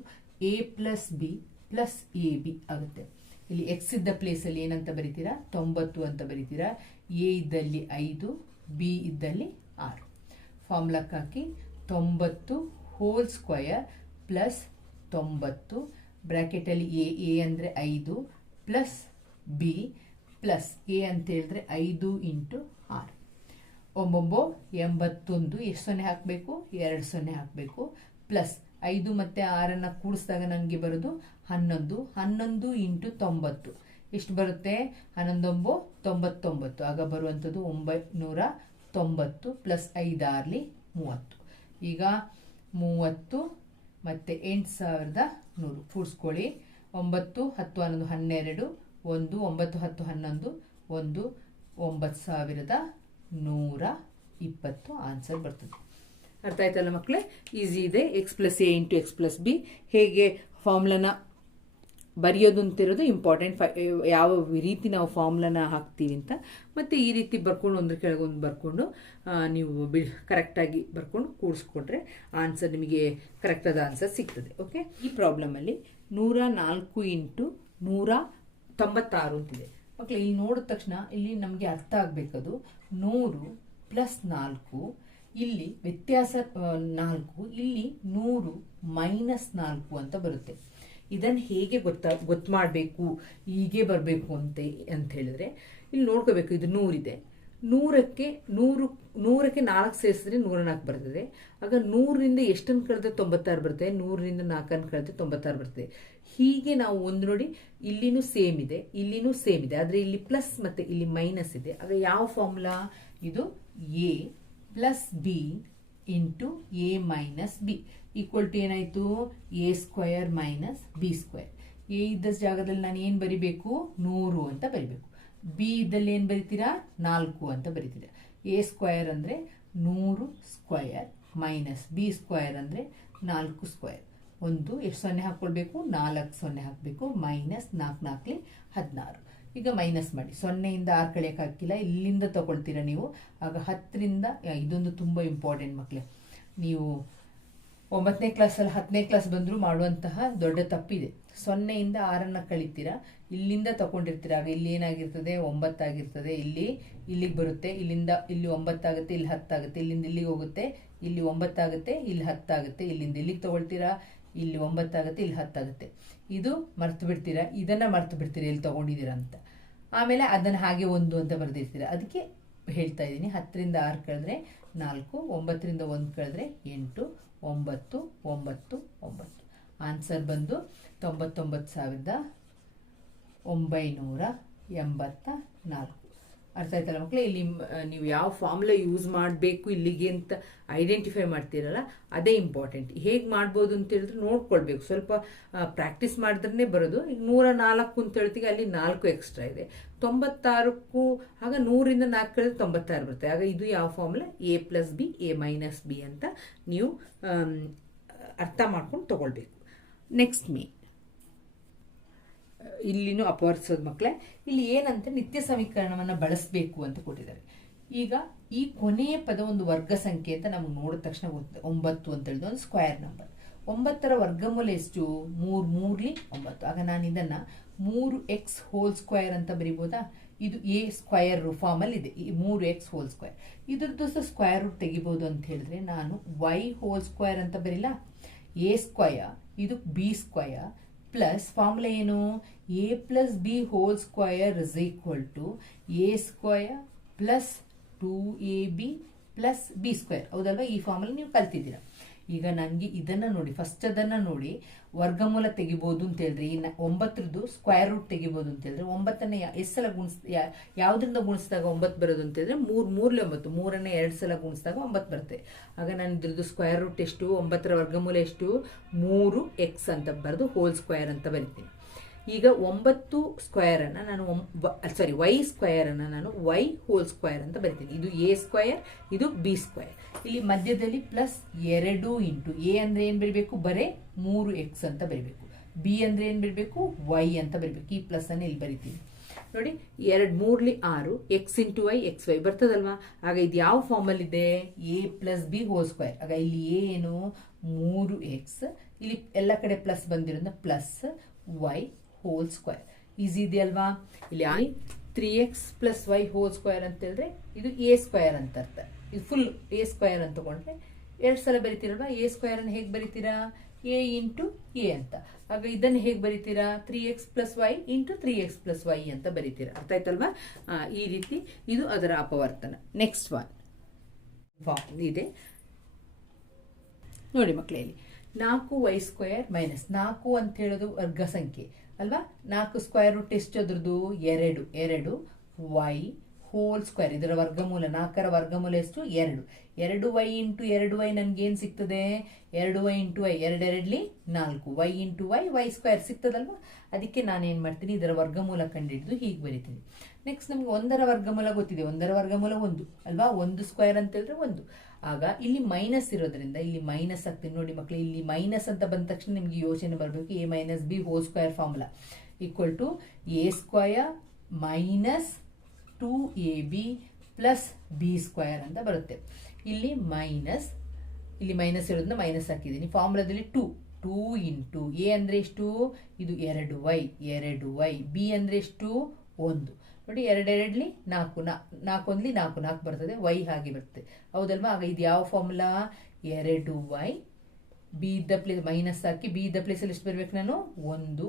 A: a plus b plus a b ಆಗುತ್ತೆ. ಇಲ್ಲಿ ಎಕ್ಸ್ ಇದ್ದ ಪ್ಲೇಸಲ್ಲಿ ಏನಂತ ಬರಿತೀರಾ? ತೊಂಬತ್ತು ಅಂತ ಬರಿತೀರಾ? ಎ ಇದ್ದಲ್ಲಿ ಐದು ಬಿ ಇದ್ದಲ್ಲಿ ಆರು. ಫಾರ್ಮ್ಲಕ್ಕೆ ಹಾಕಿ ತೊಂಬತ್ತು ಹೋಲ್ ಸ್ಕ್ವಯರ್ ಪ್ಲಸ್ ತೊಂಬತ್ತು ಬ್ರ್ಯಾಕೆಟಲ್ಲಿ ಎ ಎ ಅಂದರೆ ಐದು ಪ್ಲಸ್ ಬಿ ಪ್ಲಸ್ ಎ ಅಂತ ಹೇಳಿದ್ರೆ ಐದು ಇಂಟು ಆರು. ಒಂಬೊಂಬೊ ಎಂಬತ್ತೊಂದು, ಎಷ್ಟು ಸೊನ್ನೆ ಹಾಕಬೇಕು? ಎರಡು ಸೊನ್ನೆ ಹಾಕಬೇಕು. ಪ್ಲಸ್ ಐದು ಮತ್ತು ಆರನ್ನು ಕೂಡಿಸಿದಾಗ ನನಗೆ ಬರೋದು ಹನ್ನೊಂದು. ಹನ್ನೊಂದು ಇಂಟು ತೊಂಬತ್ತು. ಎಷ್ಟು ಬರುತ್ತೆ? ಹನ್ನೊಂದೊಂಬು, ತೊಂಬತ್ತೊಂಬತ್ತು. ಆಗ ಬರುವಂಥದ್ದು ಒಂಬೈನೂರ ತೊಂಬತ್ತು ಪ್ಲಸ್ ಐದಾರ್ಲಿ ಮೂವತ್ತು. ಈಗ ಮೂವತ್ತು ಮತ್ತು ಎಂಟು ಸಾವಿರದ ನೂರು. ಕೂಡಿಸ್ಕೊಳ್ಳಿ. ಒಂಬತ್ತು, ಹತ್ತು, ಹನ್ನೊಂದು, ಹನ್ನೆರಡು, ಒಂದು, ಒಂಬತ್ತು, ಹತ್ತು, ಹನ್ನೊಂದು, ಒಂದು, ಒಂಬತ್ತು ಸಾವಿರದ ನೂರ ಇಪ್ಪತ್ತು ಆನ್ಸರ್ ಬರ್ತದೆ. ಅರ್ಥ ಆಯ್ತಲ್ಲ ಮಕ್ಕಳೇ? ಈಸಿ ಇದೆ. X plus a into x plus b ಹೇಗೆ ಫಾರ್ಮ್ಲನ ಬರೆಯೋದು ಅಂತಿರೋದು ಇಂಪಾರ್ಟೆಂಟ್ ಯಾವ ರೀತಿ ನಾವು ಫಾರ್ಮ್ಲನ ಹಾಕ್ತೀವಿ ಅಂತ. ಮತ್ತು ಈ ರೀತಿ ಬರ್ಕೊಂಡು ಒಂದ್ರ ಕೆಳಗೊಂದು ಬರ್ಕೊಂಡು ನೀವು ಬಿ ಕರೆಕ್ಟಾಗಿ ಬರ್ಕೊಂಡು ಕೂಡಿಸ್ಕೊಂಡ್ರೆ ಆನ್ಸರ್ ನಿಮಗೆ ಕರೆಕ್ಟಾದ ಆನ್ಸರ್ ಸಿಗ್ತದೆ ಓಕೆ ಈ ಪ್ರಾಬ್ಲಮಲ್ಲಿ ನೂರ ನಾಲ್ಕು ಇಂಟು ನೂರ ತೊಂಬತ್ತಾರು ಅಂತಿದೆ ಮಕ್ಕಳು ಇಲ್ಲಿ ನೋಡಿದ ತಕ್ಷಣ ಇಲ್ಲಿ ನಮಗೆ ಅರ್ಥ ಆಗಬೇಕದು. ನೂರು ಪ್ಲಸ್ ನಾಲ್ಕು ಇಲ್ಲಿ ವ್ಯತ್ಯಾಸ ನಾಲ್ಕು, ಇಲ್ಲಿ ನೂರು ಮೈನಸ್ ನಾಲ್ಕು ಅಂತ ಬರುತ್ತೆ. ಇದನ್ನು ಹೇಗೆ ಗೊತ್ತಾ, ಗೊತ್ತು ಮಾಡಬೇಕು, ಹೀಗೆ ಬರಬೇಕು ಅಂತ ಅಂತ ಹೇಳಿದ್ರೆ, ಇಲ್ಲಿ ನೋಡ್ಕೋಬೇಕು, ಇದು ನೂರಿದೆ. ನೂರಕ್ಕೆ, ನೂರು, ನೂರಕ್ಕೆ ನಾಲ್ಕು ಸೇರಿಸಿದ್ರೆ ನೂರ ನಾಲ್ಕು ಬರ್ತದೆ. ಆಗ ನೂರರಿಂದ ಎಷ್ಟನ್ನು ಕಳೆದ್ರೆ ತೊಂಬತ್ತಾರು ಬರ್ತದೆ, ನೂರರಿಂದ ನಾಲ್ಕನ್ನು ಕಳೆದ್ರೆ ತೊಂಬತ್ತಾರು ಬರ್ತದೆ. ಹೀಗೆ ನಾವು ಒಂದು ನೋಡಿ, ಇಲ್ಲಿನೂ ಸೇಮ್ ಇದೆ, ಇಲ್ಲಿನೂ ಸೇಮ್ ಇದೆ. ಆದರೆ ಇಲ್ಲಿ ಪ್ಲಸ್ ಮತ್ತು ಇಲ್ಲಿ ಮೈನಸ್ ಇದೆ. ಆಗ ಯಾವ ಫಾರ್ಮುಲಾ ಇದು a plus b into a minus b equal to ಏನಾಯಿತು? A square minus b square a ಇದ್ದ ಜಾಗದಲ್ಲಿ ನಾನು ಏನು ಬರಿಬೇಕು? ನೂರು ಅಂತ ಬರಿಬೇಕು. ಬಿ ಇದ್ದಲ್ಲಿ ಏನು ಬರಿತೀರಾ? ನಾಲ್ಕು ಅಂತ ಬರಿತೀರಾ. ಎ ಸ್ಕ್ವಯರ್ ಅಂದರೆ ನೂರು ಸ್ಕ್ವಯರ್ ಮೈನಸ್ ಬಿ ಸ್ಕ್ವಯರ್ ಅಂದರೆ ನಾಲ್ಕು ಸ್ಕ್ವಯರ್ ಒಂದು ಎಷ್ಟು ಸೊನ್ನೆ ಹಾಕ್ಕೊಳ್ಬೇಕು? ನಾಲ್ಕು ಸೊನ್ನೆ ಹಾಕಬೇಕು. ಮೈನಸ್ ನಾಲ್ಕು ನಾಲ್ಕಲಿ ಹದಿನಾರು. ಈಗ ಮೈನಸ್ ಮಾಡಿ. ಸೊನ್ನೆಯಿಂದ ಆರು ಕಳೆಯೋಕೆ ಹಾಕಿಲ್ಲ. ಇಲ್ಲಿಂದ ತಗೊಳ್ತೀರಾ ನೀವು? ಆಗ ಹತ್ತರಿಂದ ಇದೊಂದು ತುಂಬ ಇಂಪಾರ್ಟೆಂಟ್ ಮಕ್ಕಳೇ ನೀವು ಒಂಬತ್ತನೇ ಕ್ಲಾಸಲ್ಲಿ ಹತ್ತನೇ ಕ್ಲಾಸ್ ಬಂದರೂ ಮಾಡುವಂತಹ ದೊಡ್ಡ ತಪ್ಪಿದೆ. ಸೊನ್ನೆಯಿಂದ ಆರನ್ನು ಕಳಿತೀರಾ? ಇಲ್ಲಿಂದ ತಗೊಂಡಿರ್ತೀರ? ಆಗ ಇಲ್ಲಿ ಏನಾಗಿರ್ತದೆ? ಒಂಬತ್ತಾಗಿರ್ತದೆ ಇಲ್ಲಿ, ಇಲ್ಲಿಗೆ ಬರುತ್ತೆ. ಇಲ್ಲಿಂದ, ಇಲ್ಲಿ ಒಂಬತ್ತಾಗುತ್ತೆ ಇಲ್ಲಿ ಹತ್ತಾಗುತ್ತೆ ಇಲ್ಲಿಂದ ಇಲ್ಲಿಗೆ ಹೋಗುತ್ತೆ. ಇಲ್ಲಿ ಒಂಬತ್ತಾಗುತ್ತೆ ಇಲ್ಲಿ ಹತ್ತಾಗುತ್ತೆ ಇಲ್ಲಿಂದ ಇಲ್ಲಿಗೆ ತಗೊಳ್ತೀರಾ? ಇಲ್ಲಿ ಒಂಬತ್ತಾಗುತ್ತೆ, ಇಲ್ಲಿ ಹತ್ತಾಗುತ್ತೆ. ಇದು ಮರ್ತು ಬಿಡ್ತೀರಾ? ಇದನ್ನ ಮರ್ತು ಬಿಡ್ತೀರಾ? ಎಲ್ಲಿ ತಗೊಂಡಿದ್ದೀರಾ ಅಂತ. ಆಮೇಲೆ ಅದನ್ನು ಹಾಗೆ ಒಂದು ಅಂತ ಬರೆದಿರ್ತೀರಾ? ಅದಕ್ಕೆ ಹೇಳ್ತಾ ಇದ್ದೀನಿ. ಹತ್ತರಿಂದ ಆರು ಕಳೆದ್ರೆ ನಾಲ್ಕು, ಒಂಬತ್ತರಿಂದ ಒಂದು ಕಳೆದ್ರೆ ಎಂಟು, ಒಂಬತ್ತು ಒಂಬತ್ತು ಒಂಬತ್ತು. ಆನ್ಸರ್ ಬಂದು ತೊಂಬತ್ತೊಂಬತ್ತು ಸಾವಿರದ ಒಂಬೈನೂರ ಎಂಬತ್ತ ನಾಲ್ಕು. ಅರ್ಥ ಆಯ್ತಲ್ಲ ಮಕ್ಕಳೇ ಇಲ್ಲಿ ನೀವು ಯಾವ ಫಾರ್ಮುಲಾ ಯೂಸ್ ಮಾಡಬೇಕು ಇಲ್ಲಿಗೆ ಅಂತ ಐಡೆಂಟಿಫೈ ಮಾಡ್ತೀರಲ್ಲ, ಅದೇ ಇಂಪಾರ್ಟೆಂಟ್ ಹೇಗೆ ಮಾಡ್ಬೋದು ಅಂತ ಹೇಳಿದ್ರೆ ನೋಡ್ಕೊಳ್ಬೇಕು. ಸ್ವಲ್ಪ ಪ್ರಾಕ್ಟೀಸ್ ಮಾಡಿದ್ರೆ ಬರೋದು. ಈಗ ನೂರ ನಾಲ್ಕು ಅಂತ ಹೇಳ್ತೀವಿ, ಅಲ್ಲಿ ನಾಲ್ಕು ಎಕ್ಸ್ಟ್ರಾ ಇದೆ. ತೊಂಬತ್ತಾರಕ್ಕೂ, ಆಗ ನೂರಿಂದ ನಾಲ್ಕು ಕಳೆದ್ರೆ ತೊಂಬತ್ತಾರು ಬರುತ್ತೆ. ಆಗ ಇದು ಯಾವ formula a plus b a minus b ಅಂತ ನೀವು ಅರ್ಥ ಮಾಡ್ಕೊಂಡು ತೊಗೊಳ್ಬೇಕು. ನೆಕ್ಸ್ಟ್ ಮೀ ಇಲ್ಲಿನೂ ಅಪವರ್ತಿಸೋದು ಮಕ್ಕಳೇ ಇಲ್ಲಿ ಏನಂತ? ನಿತ್ಯ ಸಮೀಕರಣವನ್ನು ಬಳಸಬೇಕು ಅಂತ ಕೊಟ್ಟಿದ್ದಾರೆ. ಈಗ ಈ ಕೊನೆಯ ಪದ ಒಂದು ವರ್ಗ ಸಂಖ್ಯೆ ಅಂತ ನಮ್ಗೆ ನೋಡಿದ ತಕ್ಷಣ ಗೊತ್ತಿದೆ ಒಂಬತ್ತು ಅಂತ ಹೇಳಿದ್ರು ಒಂದು ಸ್ಕ್ವೇರ್ ನಂಬರ್ ಒಂಬತ್ತರ ವರ್ಗಮೂಲ ಎಷ್ಟು? ಮೂರು, ಮೂರ್ಲಿ ಒಂಬತ್ತು. ಆಗ ನಾನು ಇದನ್ನ ಮೂರು ಎಕ್ಸ್ ಹೋಲ್ ಸ್ಕ್ವೇರ್ ಅಂತ ಬರಿಬೋದಾ? ಇದು ಎ ಸ್ಕ್ವಯರ್ ಫಾರ್ಮಲ್ಲಿ ಇದೆ. ಈ ಮೂರು ಎಕ್ಸ್ ಹೋಲ್ ಸ್ಕ್ವೇರ್ ಇದ್ರದ್ದು ಸಹ ಸ್ಕ್ವಯರ್ ರೂಟ್ ತೆಗಿಬೋದು ಅಂತ ಹೇಳಿದ್ರೆ ನಾನು ವೈ ಹೋಲ್ ಸ್ಕ್ವೇರ್ ಅಂತ ಬರಿಲ್ಲ. ಎ ಸ್ಕ್ವಯರ್ ಇದು ಬಿ ಸ್ಕ್ವಯರ್ ಪ್ಲಸ್ ಫಾರ್ಮುಲಾ ಏನು? A plus b whole square is equal to a square plus two a b plus b square ಹೌದಲ್ವಾ? ಈ ಫಾರ್ಮುಲಾ ನೀವು ಕಲ್ತಿದ್ದೀರಾ. ಈಗ ನನಗೆ ಇದನ್ನ ನೋಡಿ ಫಸ್ಟ್ ಅದನ್ನು ನೋಡಿ, ವರ್ಗಮೂಲ ತೆಗಿಬೋದು ಅಂತ ಹೇಳಿದ್ರೆ ಈ ನ- ಒಂಬತ್ತರದ್ದು ಸ್ಕ್ವೇರ್ ರೂಟ್ ತೆಗಿಬೋದು ಅಂತ ಹೇಳಿದ್ರೆ ಒಂಬತ್ತನೇ ಎಷ್ಟು ಸಲ ಗುಣಿಸ್ ಯಾವ್ದ್ರಿಂದ ಗುಣಿಸಿದಾಗ ಒಂಬತ್ತು ಬರೋದು ಅಂತ ಹೇಳಿದ್ರೆ ಮೂರ್ ಮೂರ್ಲೆ ಒಂಬತ್ತು, ಮೂರನೇ ಎರಡು ಸಲ ಗುಣಿಸಿದಾಗ ಒಂಬತ್ತು ಬರುತ್ತೆ. ಆಗ ನಾನು ಇದ್ರದ್ದು ಸ್ಕ್ವೇರ್ ರೂಟ್ ಎಷ್ಟು, ಒಂಬತ್ತರ ವರ್ಗಮೂಲ ಎಷ್ಟು? ಮೂರು ಎಕ್ಸ್ ಅಂತ ಬರೆದು ಹೋಲ್ ಸ್ಕ್ವೇರ್ ಅಂತ ಬರಿತೀನಿ. ಈಗ ಒಂಬತ್ತು ಸ್ಕ್ವೇರ್ ಅನ್ನ ನಾನು ಸಾರಿ ವೈ ಸ್ಕ್ವೇರ್ ಅನ್ನ ನಾನು ವೈ ಹೋಲ್ ಸ್ಕ್ವಯರ್ ಅಂತ ಬರಿತೀನಿ. ಇದು ಎ ಸ್ಕ್ವಯರ್ ಇದು ಬಿ ಸ್ಕ್ವಯರ್ ಇಲ್ಲಿ ಮಧ್ಯದಲ್ಲಿ ಪ್ಲಸ್ ಎರಡು ಇಂಟು ಎ ಅಂದ್ರೆ ಏನ್ ಬರಬೇಕು? ಬರೇ ಮೂರು ಎಕ್ಸ್ ಅಂತ ಬರಿಬೇಕು. ಬಿ ಅಂದ್ರೆ ಏನ್ ಬರಬೇಕು? ವೈ ಅಂತ ಬರಿಬೇಕು. ಈ ಪ್ಲಸ್ ಅನ್ನ ಇಲ್ಲಿ ಬರಿತೀನಿ. ನೋಡಿ, ಎರಡು ಮೂರ್ಲಿ ಆರು x into y x y ಬರ್ತದಲ್ವಾ? ಆಗ ಇದು ಯಾವ ಫಾರ್ಮಲ್ಲಿದೆ a plus b whole square ಆಗ ಇಲ್ಲಿ ಏನು? ಮೂರು ಎಕ್ಸ್ ಇಲ್ಲಿ ಎಲ್ಲ ಕಡೆ ಪ್ಲಸ್ ಬಂದಿರೋದ್ರಿಂದ plus y whole square easy ಇದೆಯಲ್ವಾ ಇಲ್ಲಿ three x plus y whole square ಅಂತ ಹೇಳಿದ್ರೆ ಇದು ಎ ಸ್ಕ್ವೇರ್ ಅಂತ ಅರ್ಥ. ಇದು ಫುಲ್ ಎ ಸ್ಕ್ವೇರ್ ಅಂತ ತಗೊಂಡ್ರೆ ಎರಡು ಸಲ ಬರಿತೀರಲ್ವಾ? ಎ ಸ್ಕ್ವೇರ್ ಅನ್ನು ಹೇಗೆ ಬರಿತೀರಾ? ಎ ಇಂಟು ಎ ಅಂತ. ಆಗ ಇದನ್ನು ಹೇಗೆ ಬರಿತೀರಾ? Three x plus y into three x plus y ಅಂತ ಬರಿತೀರಾ. ಅರ್ಥ ಆಯ್ತಲ್ವಾ? ಈ ರೀತಿ ಇದು ಅದರ ಅಪವರ್ತನ. ನೆಕ್ಸ್ಟ್ ಒನ್ ಇದೆ. ನೋಡಿ ಮಕ್ಕಳಲ್ಲಿ ನಾಲ್ಕು ವೈ ಸ್ಕ್ವೇರ್ ಮೈನಸ್ ನಾಲ್ಕು ಅಂತ ಹೇಳೋದು ವರ್ಗ ಸಂಖ್ಯೆ. ಅಲ್ವಾ? ನಾಲ್ಕು ಸ್ಕ್ವೇರ್ ರೂಟ್ ಎಷ್ಟು ಅದ್ರದ್ದು? ಎರಡು. ಎರಡು ವೈ ಹೋಲ್ ಸ್ಕ್ವೇರ್ ಇದರ ವರ್ಗಮೂಲ, ನಾಲ್ಕರ ವರ್ಗಮೂಲ ಎಷ್ಟು? ಎರಡು. ಎರಡು ವೈ ಇಂಟು ಎರಡು ವೈ ನನ್ಗೇನು ಸಿಗ್ತದೆ? ಎರಡು ವೈ ಇಂಟು ವೈ ಎರಡೆರಡ್ಲಿ ನಾಲ್ಕು. Y into y y square ಸಿಗ್ತದಲ್ವಾ? ಅದಕ್ಕೆ ನಾನು ಏನು ಮಾಡ್ತೀನಿ? ಇದರ ವರ್ಗಮೂಲ ಕಂಡಿಡಿದು ಹೀಗೆ ಬರಿತೀನಿ. ನೆಕ್ಸ್ಟ್ ನಮ್ಗೆ ಒಂದರ ವರ್ಗಮೂಲ ಗೊತ್ತಿದೆ. ಒಂದರ ವರ್ಗಮೂಲ ಒಂದು. ಅಲ್ವಾ? ಒಂದು ಸ್ಕ್ವೇರ್ ಅಂತ ಹೇಳಿದ್ರೆ ಒಂದು. ಆಗ ಇಲ್ಲಿ ಮೈನಸ್ ಇರೋದ್ರಿಂದ, ಇಲ್ಲಿ ಮೈನಸ್ ಆಗ್ತೀನಿ ನೋಡಿ ಮಕ್ಕಳು ಇಲ್ಲಿ ಮೈನಸ್ ಅಂತ ಬಂದ ತಕ್ಷಣ ನಿಮ್ಗೆ ಯೋಚನೆ ಬರಬೇಕು a minus b whole square formula equal to a square minus two a b plus b square ಅಂತ ಬರುತ್ತೆ. ಇಲ್ಲಿ ಮೈನಸ್ ಇಲ್ಲಿ ಮೈನಸ್ ಇರೋದನ್ನ ಮೈನಸ್ ಹಾಕಿದ್ದೀನಿ. ಫಾರ್ಮುಲಾದಲ್ಲಿ ಟೂ ಟೂ ಇಂಟು ಎ ಅಂದ್ರೆ ಎಷ್ಟು? ಇದು ಎರಡು ವೈ ಎರಡು ವೈ ಬಿ ಅಂದ್ರೆ ಎಷ್ಟು? ಒಂದು. ನೋಡಿ, ಎರಡೆರಡ್ಲಿ ನಾಲ್ಕು, ನಾ ನಾಲ್ಕು ಒಂದ್ಲಿ ನಾಲ್ಕು ನಾಲ್ಕು ಬರ್ತದೆ, ವೈ ಹಾಗೆ ಬರ್ತದೆ. ಹೌದಲ್ವಾ? ಆಗ ಇದು ಯಾವ ಫಾರ್ಮುಲಾ ಎರಡು ವೈ ಬಿ ಇದ್ದ ಪ್ಲೇಸ್ ಮೈನಸ್ ಹಾಕಿ ಬಿ ಇದ್ದ ಪ್ಲೇಸಲ್ಲಿ ಎಷ್ಟು ಬರಬೇಕು ನಾನು? ಒಂದು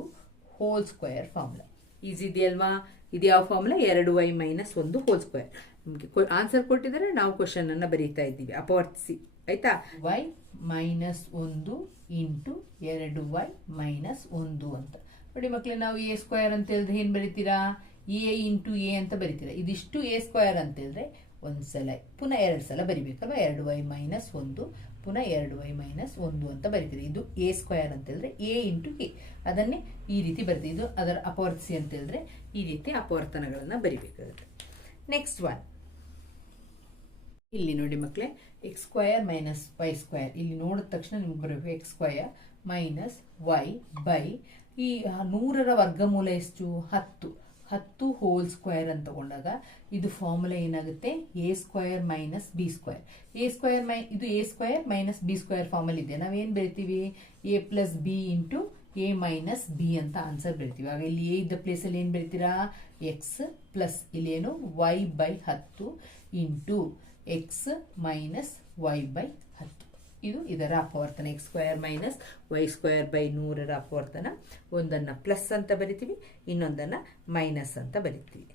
A: ಹೋಲ್ ಸ್ಕ್ವೇರ್ ಫಾರ್ಮುಲಾ ಈಸಿ ಇದೆಯಲ್ವಾ? ಇದು ಯಾವ ಫಾರ್ಮುಲಾ ಎರಡು ವೈ ಮೈನಸ್ ಒಂದು ಹೋಲ್ ಸ್ಕ್ವೇರ್ ನಮಗೆ ಆನ್ಸರ್ ಕೊಟ್ಟಿದ್ದಾರೆ, ನಾವು ಕ್ವಶನ್ ಅನ್ನ ಬರೀತಾ ಇದ್ದೀವಿ. ಅಪವರ್ತಿಸಿ. ಆಯ್ತಾ? ವೈ ಮೈನಸ್ ಒಂದು ಇಂಟು ಎರಡು ವೈ ಮೈನಸ್ ಒಂದು ಅಂತ. ನೋಡಿ ಮಕ್ಕಳೇ ನಾವು ಎ ಸ್ಕ್ವೇರ್ ಅಂತ ಹೇಳಿದ್ರೆ ಏನು ಬರೀತೀರಾ? ಎ ಇಂಟು ಎ ಅಂತ ಬರಿತೀರ. ಇದಿಷ್ಟು ಎ ಸ್ಕ್ವಯರ್ ಅಂತ ಹೇಳಿದ್ರೆ ಒಂದು ಸಲ, ಪುನಃ ಎರಡು ಸಲ ಬರಿಬೇಕಲ್ವ? ಎರಡು ವೈ ಮೈನಸ್ ಒಂದು, ಪುನಃ ಎರಡು ವೈ ಮೈನಸ್ ಒಂದು ಅಂತ ಬರಿತೀರಿ. ಇದು ಎ ಸ್ಕ್ವಯರ್ ಅಂತ ಹೇಳಿದ್ರೆ ಎ ಇಂಟು ಎ. ಅದನ್ನೇ ಈ ರೀತಿ ಬರಿತೀವಿ ಇದು ಅದರ ಅಪವರ್ತಿಸಿ ಅಂತ ಹೇಳಿದ್ರೆ ಈ ರೀತಿ ಅಪವರ್ತನಗಳನ್ನ ಬರಿಬೇಕಾಗುತ್ತೆ. ನೆಕ್ಸ್ಟ್ ಒನ್ ಇಲ್ಲಿ ನೋಡಿ ಮಕ್ಕಳೇ x square minus y square ಇಲ್ಲಿ ನೋಡಿದ ತಕ್ಷಣ ನಿಮ್ಗೆ ಬರಬೇಕು x square minus y by ಈ ನೂರರ ವರ್ಗಮೂಲ ಎಷ್ಟು? ಹತ್ತು. ಹತ್ತು ಹೋಲ್ ಸ್ಕ್ವೇರ್ ಅಂತ ತಗೊಂಡಾಗ ಇದು ಫಾರ್ಮುಲಾ ಏನಾಗುತ್ತೆ? A square minus b square a square ಮೈ ಇದು a square minus b square formula ಇದೆ. ನಾವೇನು ಬರಿತೀವಿ a plus b into a minus b ಅಂತ ಆನ್ಸರ್ ಬರಿತೀವಿ ಆಗ ಇಲ್ಲಿ ಎ ಇದ್ದ ಪ್ಲೇಸಲ್ಲಿ ಏನು ಬರಿತೀರಾ ಎಕ್ಸ್ ಪ್ಲಸ್ ಇಲ್ಲೇನು? ವೈ ಬೈ ಹತ್ತು into x minus y by ಇದು ಇದರ ಅಪವರ್ತನ x square minus y square by ನೂರರ ಅಪವರ್ತನ. ಒಂದನ್ನು ಪ್ಲಸ್ ಅಂತ ಬರಿತೀವಿ, ಇನ್ನೊಂದನ್ನು ಮೈನಸ್ ಅಂತ ಬರಿತೀವಿ.